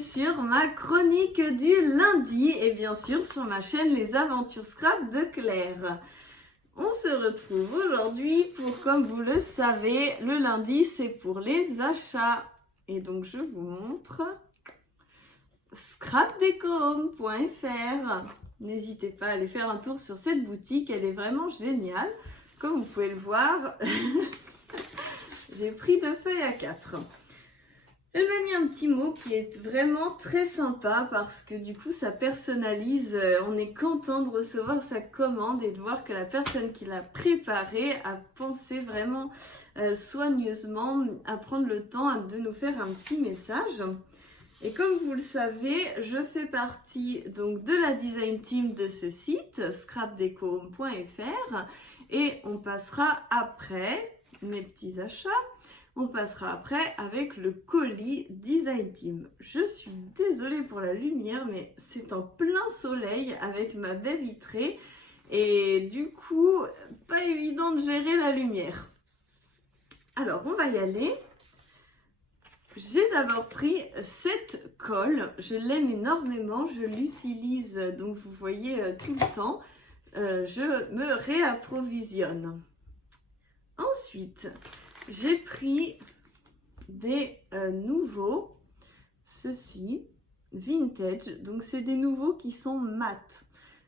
sur ma chronique du lundi et bien sûr sur ma chaîne Les Aventures Scrap de Claire. On se retrouve aujourd'hui pour, comme vous le savez, le lundi c'est pour les achats. Et donc je vous montre scrapdecom.fr. N'hésitez pas à aller faire un tour sur cette boutique, elle est vraiment géniale. Comme vous pouvez le voir, j'ai pris 2 feuilles A4. Elle m'a mis un petit mot qui est vraiment très sympa parce que du coup ça personnalise, on est content de recevoir sa commande et de voir que la personne qui l'a préparée a pensé vraiment soigneusement à prendre le temps de nous faire un petit message. Et comme vous le savez, je fais partie donc de la design team de ce site, scrapdecom.fr, et on passera après mes petits achats. On passera après avec le colis Design Team. Je suis désolée pour la lumière, mais c'est en plein soleil avec ma baie vitrée. Et du coup, pas évident de gérer la lumière. Alors, on va y aller. J'ai d'abord pris cette colle. Je l'aime énormément. Je l'utilise, donc vous voyez, tout le temps. Je me réapprovisionne. Ensuite, j'ai pris des nouveaux, ceux-ci, vintage, donc c'est des nouveaux qui sont mat.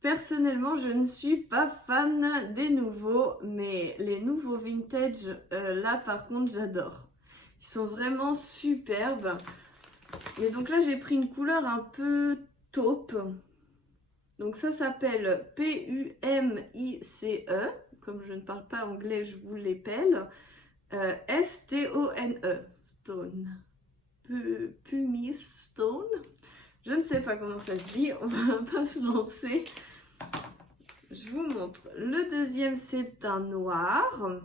Personnellement, je ne suis pas fan des nouveaux, mais les nouveaux vintage, là par contre, j'adore. Ils sont vraiment superbes. Et donc là, j'ai pris une couleur un peu taupe. Donc ça s'appelle P-U-M-I-C-E. Comme je ne parle pas anglais, je vous l'épelle. S-T-O-N-E, Stone, Pumice Stone, je ne sais pas comment ça se dit, on va pas se lancer. Je vous montre, le deuxième c'est un noir,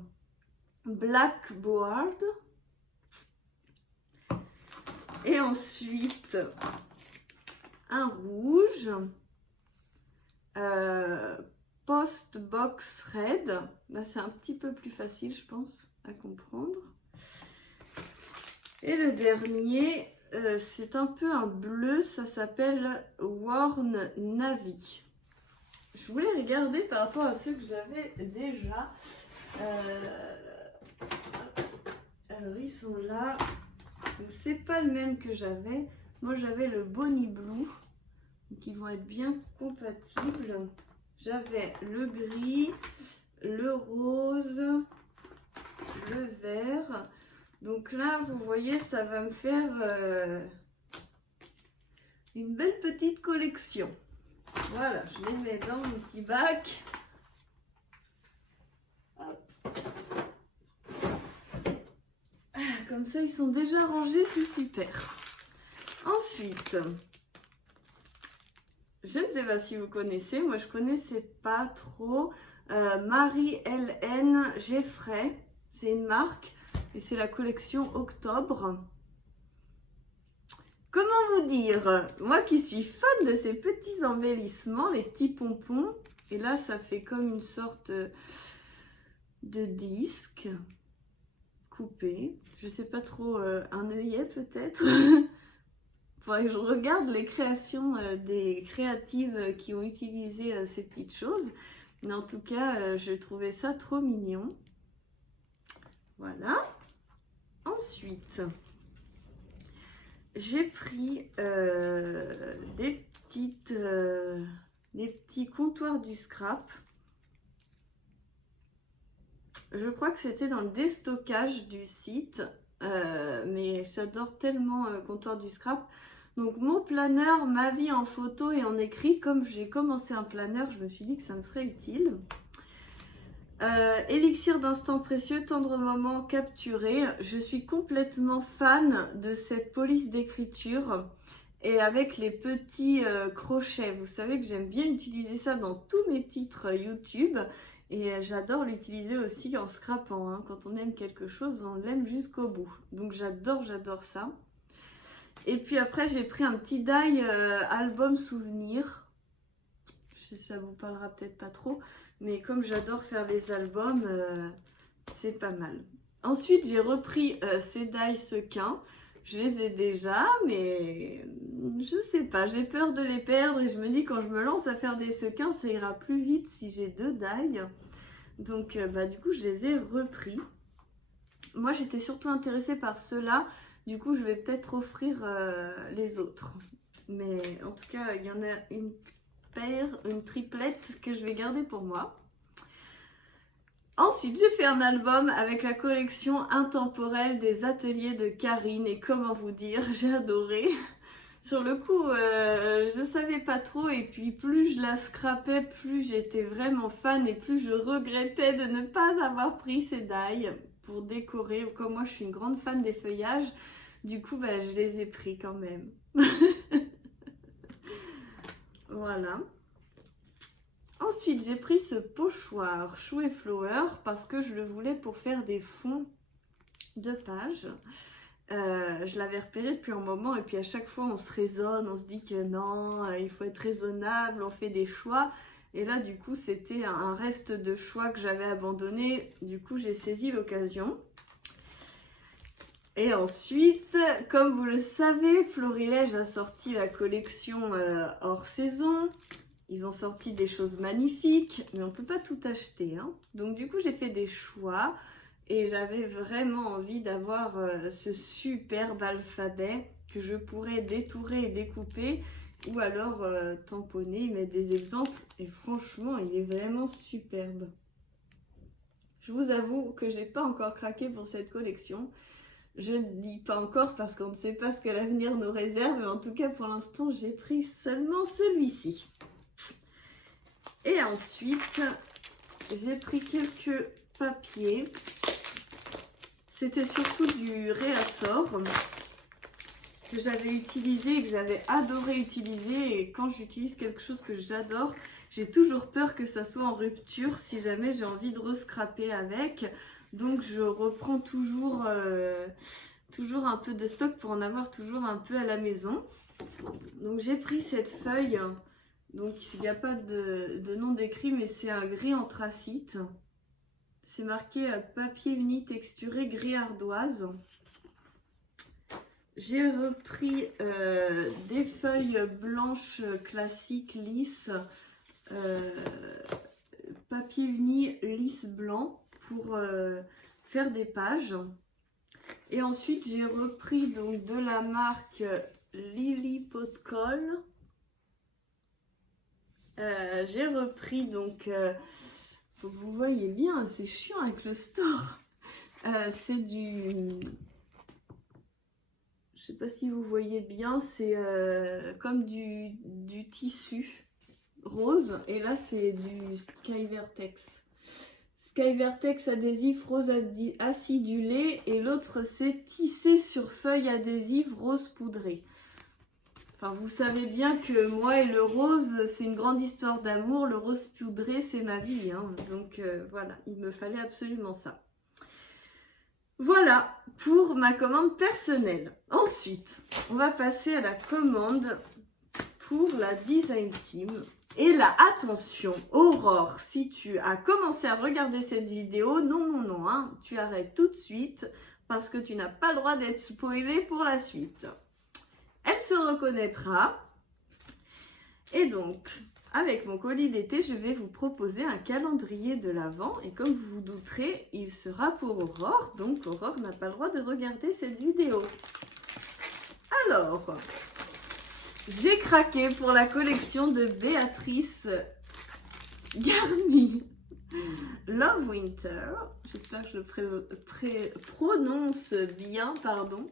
Blackboard, et ensuite un rouge, Postbox Red, là c'est un petit peu plus facile je pense à comprendre. Et le dernier, c'est un peu un bleu, ça s'appelle Worn Navy. Je voulais regarder par rapport à ceux que j'avais déjà. Alors ils sont là. C'est pas le même que j'avais. Moi j'avais le Bonnie Blue, qui vont être bien compatibles. J'avais le gris, le rose, le vert. Donc là, vous voyez, ça va me faire une belle petite collection. Voilà, je les mets dans mon petit bac. Hop. Comme ça, ils sont déjà rangés, c'est super. Ensuite, je ne sais pas si vous connaissez, moi je connaissais pas trop Marie-Hélène Geffray, c'est une marque et c'est la collection Octobre. Comment vous dire, moi qui suis fan de ces petits embellissements, les petits pompons, et là ça fait comme une sorte de disque coupé, je sais pas trop, un œillet peut-être. Faudrait que je regarde les créations des créatives qui ont utilisé ces petites choses. Mais en tout cas, je trouvais ça trop mignon. Voilà. Ensuite, j'ai pris des petits comptoirs du scrap. Je crois que c'était dans le déstockage du site. Mais j'adore tellement comptoir du scrap. Donc mon planeur, ma vie en photo et en écrit, comme j'ai commencé un planeur, je me suis dit que ça me serait utile. Élixir d'instants précieux, tendre moment capturé. Je suis complètement fan de cette police d'écriture et avec les petits crochets. Vous savez que j'aime bien utiliser ça dans tous mes titres YouTube. Et j'adore l'utiliser aussi en scrapant, hein. Quand on aime quelque chose, on l'aime jusqu'au bout. Donc j'adore ça. Et puis après, j'ai pris un petit die album souvenir. Je sais que ça vous parlera peut-être pas trop, mais comme j'adore faire les albums, c'est pas mal. Ensuite, j'ai repris ces die sequins. Je les ai déjà, mais je sais pas, j'ai peur de les perdre et je me dis quand je me lance à faire des sequins, ça ira plus vite si j'ai 2 die. Donc du coup, je les ai repris. Moi, j'étais surtout intéressée par ceux-là. Du coup, je vais peut-être offrir les autres. Mais en tout cas, il y en a une paire, une triplette que je vais garder pour moi. Ensuite, j'ai fait un album avec la collection intemporelle des ateliers de Karine. Et comment vous dire, j'ai adoré. Sur le coup, je savais pas trop. Et puis, plus je la scrapais, plus j'étais vraiment fan. Et plus je regrettais de ne pas avoir pris ces die pour décorer. Comme moi, je suis une grande fan des feuillages. Du coup, je les ai pris quand même. Voilà. Ensuite, j'ai pris ce pochoir Chou et Flower parce que je le voulais pour faire des fonds de page. Je l'avais repéré depuis un moment et puis à chaque fois on se raisonne, on se dit que non, il faut être raisonnable, on fait des choix. Et là du coup c'était un reste de choix que j'avais abandonné, du coup j'ai saisi l'occasion. Et ensuite, comme vous le savez, Florilège a sorti la collection hors saison. Ils ont sorti des choses magnifiques, mais on ne peut pas tout acheter. Hein. Donc du coup, j'ai fait des choix et j'avais vraiment envie d'avoir ce superbe alphabet que je pourrais détourer et découper ou alors tamponner, mettre des exemples. Et franchement, il est vraiment superbe. Je vous avoue que j'ai pas encore craqué pour cette collection. Je ne dis pas encore parce qu'on ne sait pas ce que l'avenir nous réserve, mais en tout cas pour l'instant, j'ai pris seulement celui-ci. Et ensuite, j'ai pris quelques papiers. C'était surtout du réassort que j'avais utilisé et que j'avais adoré utiliser. Et quand j'utilise quelque chose que j'adore, j'ai toujours peur que ça soit en rupture si jamais j'ai envie de rescraper avec. Donc je reprends toujours un peu de stock pour en avoir toujours un peu à la maison. Donc j'ai pris cette feuille. Donc il n'y a pas de nom décrit, mais c'est un gris anthracite. C'est marqué papier uni texturé gris ardoise. J'ai repris des feuilles blanches classiques lisses, papier uni lisse blanc pour faire des pages. Et ensuite j'ai repris donc de la marque Lily Pot de Colle. J'ai repris donc, faut que vous voyez bien, c'est chiant avec le store. C'est du, je sais pas si vous voyez bien, c'est comme du tissu rose. Et là c'est du Skyvertex. Skyvertex adhésif rose acidulé et l'autre c'est tissé sur feuille adhésive rose poudrée. Enfin, vous savez bien que moi et le rose, c'est une grande histoire d'amour. Le rose poudré, c'est ma vie. Hein. Donc voilà, il me fallait absolument ça. Voilà pour ma commande personnelle. Ensuite, on va passer à la commande pour la Design Team. Et là, attention, Aurore, si tu as commencé à regarder cette vidéo, non, hein, tu arrêtes tout de suite parce que tu n'as pas le droit d'être spoilée pour la suite. Elle se reconnaîtra. Et donc, avec mon colis d'été, je vais vous proposer un calendrier de l'Avent. Et comme vous vous douterez, il sera pour Aurore. Donc, Aurore n'a pas le droit de regarder cette vidéo. Alors, j'ai craqué pour la collection de Béatrice Garni. Love Winter. J'espère que je le prononce bien, pardon.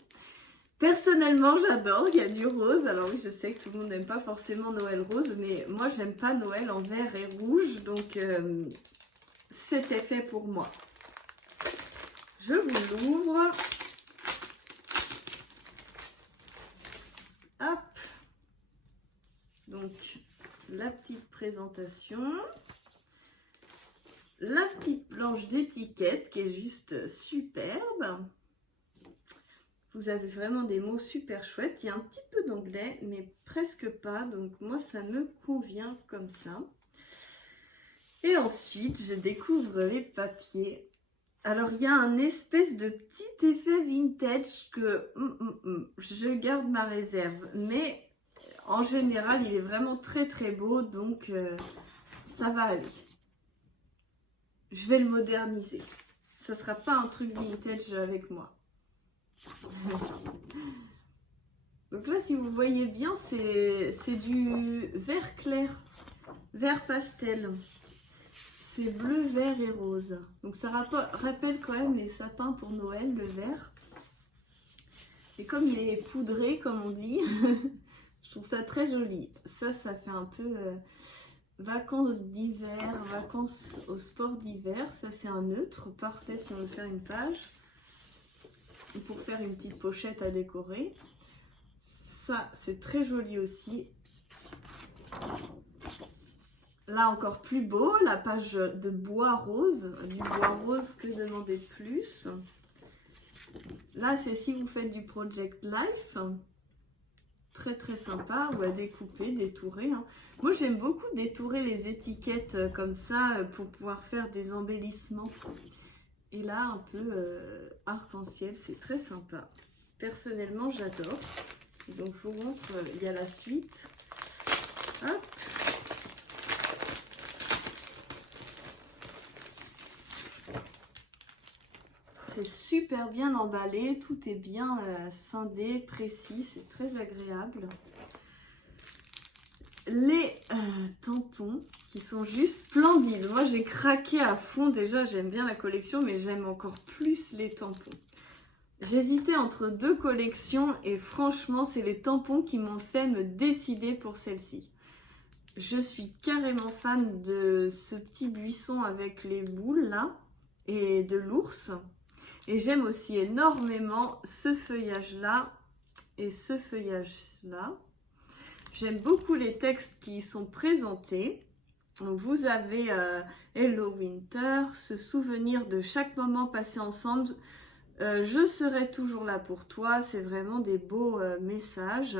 Personnellement, j'adore, il y a du rose. Alors oui, je sais que tout le monde n'aime pas forcément Noël rose, mais moi, j'aime pas Noël en vert et rouge, donc c'était fait pour moi. Je vous l'ouvre. Hop. Donc, la petite présentation. La petite planche d'étiquette qui est juste superbe. Vous avez vraiment des mots super chouettes. Il y a un petit peu d'anglais, mais presque pas. Donc moi, ça me convient comme ça. Et ensuite, je découvre les papiers. Alors, il y a un espèce de petit effet vintage que je garde ma réserve. Mais en général, il est vraiment très très beau, donc ça va aller. Je vais le moderniser. Ça ne sera pas un truc vintage avec moi. Donc là, si vous voyez bien, c'est du vert clair, vert pastel. C'est bleu, vert et rose. Donc ça rappelle quand même les sapins pour Noël, le vert. Et comme il est poudré, comme on dit, je trouve ça très joli. Ça fait un peu vacances d'hiver, vacances au sport d'hiver. Ça, c'est un neutre, parfait si on veut faire une page. Ou pour faire une petite pochette à décorer. Ça, c'est très joli aussi. Là, encore plus beau, la page de bois rose. Du bois rose que demander de plus. Là, c'est si vous faites du Project Life. Très, très sympa. Ou à découper, détourer. Moi, j'aime beaucoup détourer les étiquettes comme ça pour pouvoir faire des embellissements. Et là, un peu arc-en-ciel. C'est très sympa. Personnellement, j'adore. Donc, je vous montre, il y a la suite. Hop. C'est super bien emballé, tout est bien scindé, précis, c'est très agréable. Les tampons qui sont juste splendides. Moi j'ai craqué à fond, déjà j'aime bien la collection, mais j'aime encore plus les tampons. J'hésitais entre deux collections et franchement c'est les tampons qui m'ont fait me décider pour celle-ci. Je suis carrément fan de ce petit buisson avec les boules là et de l'ours. Et j'aime aussi énormément ce feuillage-là et ce feuillage-là. J'aime beaucoup les textes qui y sont présentés. Donc vous avez Hello Winter, ce souvenir de chaque moment passé ensemble. Je serai toujours là pour toi. C'est vraiment des beaux messages.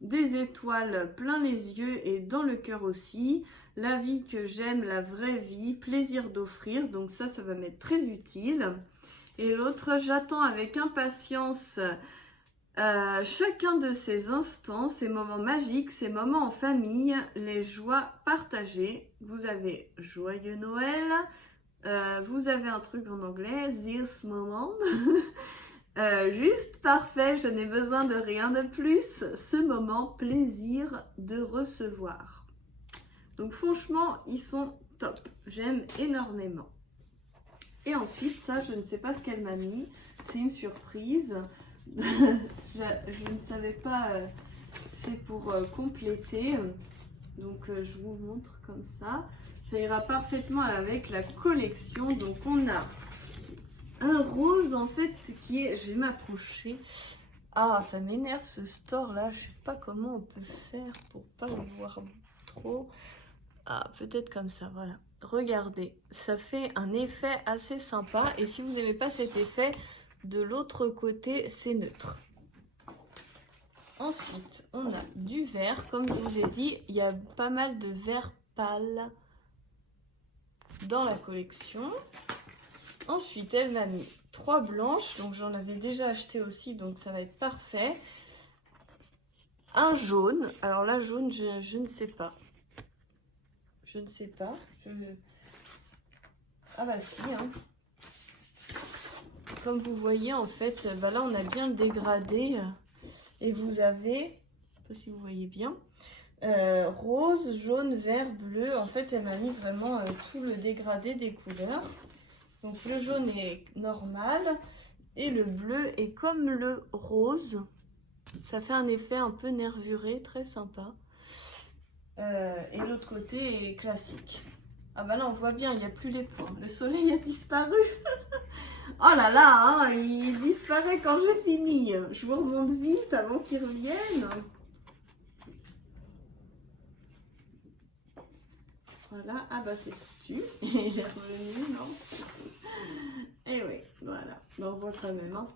Des étoiles plein les yeux et dans le cœur aussi. La vie que j'aime, la vraie vie, plaisir d'offrir. Donc ça va m'être très utile. Et l'autre, j'attends avec impatience chacun de ces instants, ces moments magiques, ces moments en famille, les joies partagées. Vous avez Joyeux Noël, vous avez un truc en anglais, This moment, juste parfait, je n'ai besoin de rien de plus, ce moment, plaisir de recevoir. Donc franchement, ils sont top, j'aime énormément. Et ensuite, ça, je ne sais pas ce qu'elle m'a mis. C'est une surprise. je ne savais pas. C'est pour compléter. Donc, je vous montre comme ça. Ça ira parfaitement avec la collection. Donc, on a un rose, en fait, qui est... Je vais m'approcher. Ah, ça m'énerve ce store-là. Je ne sais pas comment on peut faire pour pas le voir trop. Ah, peut-être comme ça, voilà. Regardez, ça fait un effet assez sympa. Et si vous n'aimez pas cet effet, de l'autre côté, c'est neutre. Ensuite, on a du vert. Comme je vous ai dit, il y a pas mal de vert pâle dans la collection. Ensuite, elle m'a mis 3 blanches. Donc, j'en avais déjà acheté aussi, donc ça va être parfait. Un jaune. Alors là, jaune, je ne sais pas. Je ne sais pas. Ah bah si, hein. Comme vous voyez, en fait, bah là, on a bien le dégradé. Et vous avez, je ne sais pas si vous voyez bien, rose, jaune, vert, bleu. En fait, elle m'a mis vraiment tout le dégradé des couleurs. Donc, le jaune est normal. Et le bleu est comme le rose. Ça fait un effet un peu nervuré, très sympa. Et l'autre côté est classique. Ah bah là on voit bien, il n'y a plus les points. Le soleil a disparu. Oh là là, hein, il disparaît quand je finis. Je vous remonte vite avant qu'il revienne. Voilà, ah bah c'est foutu. Il est revenu, non? Et oui, voilà, on revoit quand même. Hein.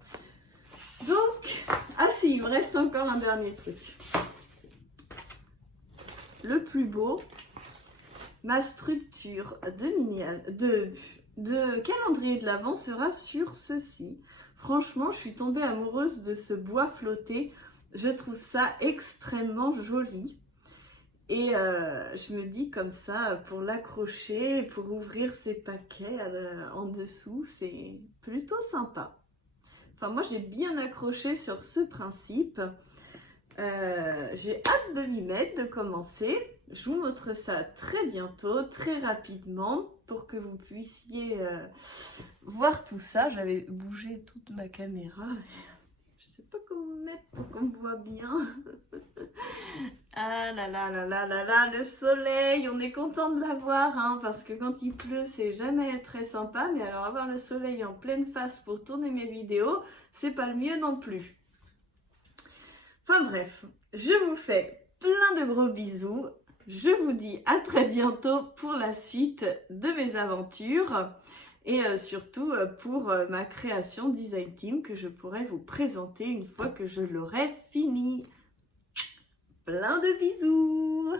Donc, ah si, il me reste encore un dernier truc. Le plus beau, ma structure de de calendrier de l'Avent sera sur ceci. Franchement, je suis tombée amoureuse de ce bois flotté. Je trouve ça extrêmement joli. Et je me dis comme ça, pour l'accrocher, pour ouvrir ses paquets en dessous, c'est plutôt sympa. Enfin, moi, j'ai bien accroché sur ce principe. J'ai hâte de m'y mettre, de commencer. Je vous montre ça très bientôt, très rapidement, pour que vous puissiez voir tout ça. J'avais bougé toute ma caméra. Je sais pas comment mettre pour qu'on me voit bien. Ah là là là là là là, le soleil, on est content de l'avoir, hein, parce que quand il pleut, c'est jamais très sympa. Mais alors avoir le soleil en pleine face pour tourner mes vidéos, c'est pas le mieux non plus. Enfin bref, je vous fais plein de gros bisous. Je vous dis à très bientôt pour la suite de mes aventures et surtout pour ma création Design Team que je pourrai vous présenter une fois que je l'aurai fini. Plein de bisous!